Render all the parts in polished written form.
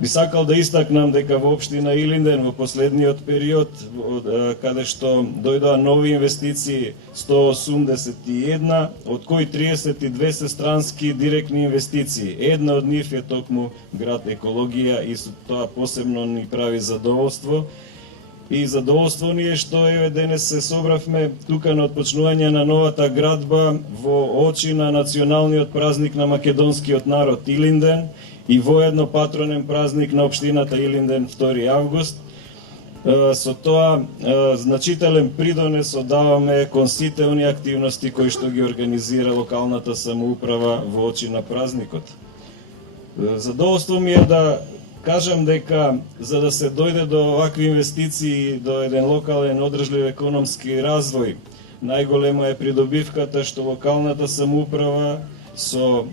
Би сакал да истакнам дека во општина Илинден во последниот период, каде што дојдоа нови инвестиции 181, од кои 32 се странски директни инвестиции. Една од нив е токму град Екологија и тоа посебно ни прави задоволство. И задоволство ни е што еве денес се собравме тука на отпочнување на новата градба во очи на националниот празник на македонскиот народ Илинден и воедно патронен празник на општината Илинден 2 август. Со тоа значителен придонес одаваме кон сите оние активности кои што ги организира локалната самоуправа во очи на празникот. Задоволство ми е да кажам дека за да се дојде до овакви инвестиции, до еден локален одржлив економски развој, најголема е придобивката што локалната самоуправа со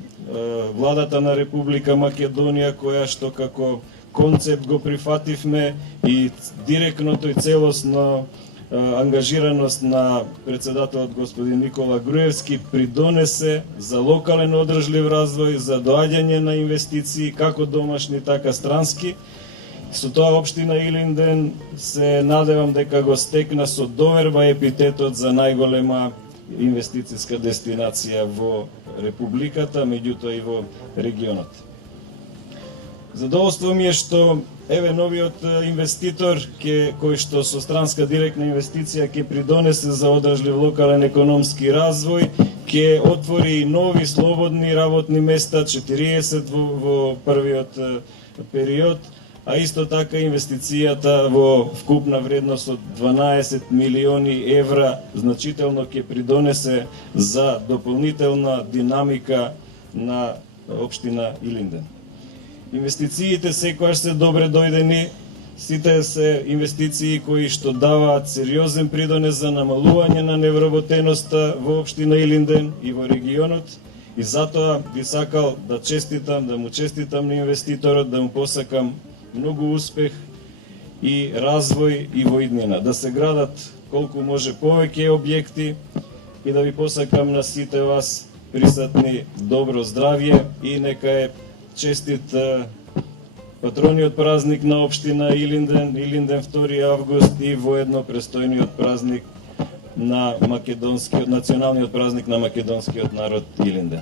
владата на Република Македонија, која што како концепт го прифативме, и директното и целосно ангажираност на председателот господин Никола Груевски придонесе за локален одржлив развој, за доаѓање на инвестиции како домашни така странски. Со тоа општина Илинден се надевам дека го стекна со доверба епитетот за најголема инвестициска дестинација во Републиката, меѓутоа и во регионот. Задоволство ми е што еве новиот инвеститор кој што со странска директна инвестиција ќе придонесе за одржлив локален економски развој, ќе отвори нови слободни работни места, 40 во првиот период, а исто така инвестицијата во вкупна вредност од 12 милиони евра значително ќе придонесе за дополнителна динамика на општина Илинден. Инвестициите секогаш се добре дојдени, сите се инвестиции кои што даваат сериозен придонес за намалување на невработеноста во општина Илинден и во регионот, и затоа би сакал да му честитам на инвеститорот, да му посакам многу успех и развој и во иднина, да се градат колку може повеќе објекти и да ви посакам на сите вас присутни добро здравје и нека е честит патрониот празник на општина Илинден, Илинден 2 август, и воедно престојниот празник на националниот празник на македонскиот народ Илинден.